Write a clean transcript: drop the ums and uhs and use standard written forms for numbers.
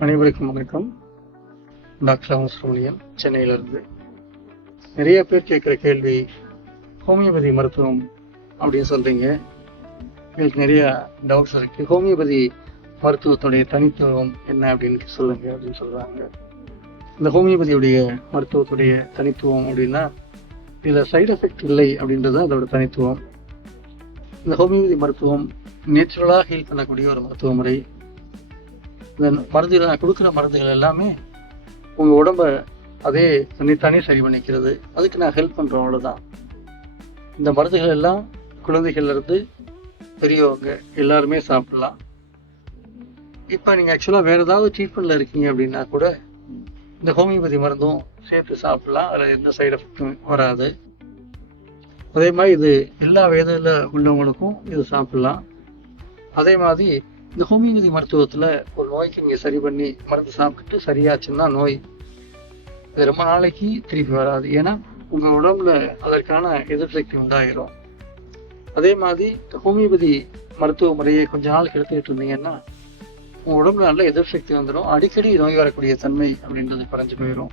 அனைவருக்கும் வணக்கம். டாக்டர் சுப்ரமணியன், சென்னையிலிருந்து. நிறைய பேர் கேட்குற கேள்வி, ஹோமியோபதி மருத்துவம் அப்படின்னு சொல்றீங்க, எங்களுக்கு நிறைய டவுட்ஸ் இருக்கு. ஹோமியோபதி மருத்துவத்துடைய தனித்துவம் என்ன அப்படின்னு சொல்லுங்க அப்படின்னு சொல்றாங்க. இந்த ஹோமியோபதியுடைய மருத்துவத்துடைய தனித்துவம் அப்படின்னா, இதில் சைடு எஃபெக்ட் இல்லை அப்படின்றது அதோட தனித்துவம். இந்த ஹோமியோபதி மருத்துவம் நேச்சுரலாக ஹீல் பண்ணக்கூடிய ஒரு மருத்துவ முறை. இந்த மருந்துகள், நான் கொடுக்குற மருந்துகள் எல்லாமே உங்கள் உடம்பை அதே தனித்தானே சரி பண்ணிக்கிறது. அதுக்கு நான் ஹெல்ப் பண்ணுறோம், அவ்வளோதான். இந்த மருந்துகள் எல்லாம் குழந்தைகள்லேருந்து பெரியவங்க எல்லாருமே சாப்பிடலாம். இப்போ நீங்கள் ஆக்சுவலாக வேறு ஏதாவது ட்ரீட்மெண்ட்டில் இருக்கீங்க அப்படின்னா கூட இந்த ஹோமியோபதி மருந்தும் சேர்த்து சாப்பிடலாம். அதில் எந்த சைடு எஃபெக்டும் வராது. அதே மாதிரி இது எல்லா வயதில் உள்ளவங்களுக்கும் இது சாப்பிடலாம். அதே மாதிரி இந்த ஹோமியோபதி மருத்துவத்தில் ஒரு நோய்க்கு நீங்கள் சரி பண்ணி மருந்து சாப்பிட்டு சரியாச்சுன்னா நோய் இது ரொம்ப நாளைக்கு திருப்பி வராது. ஏன்னா உங்கள் உடம்புல அதற்கான எதிர்ப்பு சக்தி உண்டாயிரும். அதே மாதிரி இந்த ஹோமியோபதி மருத்துவ முறையை கொஞ்ச நாள் எடுத்துக்கிட்டு இருந்தீங்கன்னா உங்கள் உடம்புல நல்ல எதிர்ப்பு சக்தி வந்துடும். அடிக்கடி நோய் வரக்கூடிய தன்மை அப்படின்றது குறைஞ்சு போயிடும்.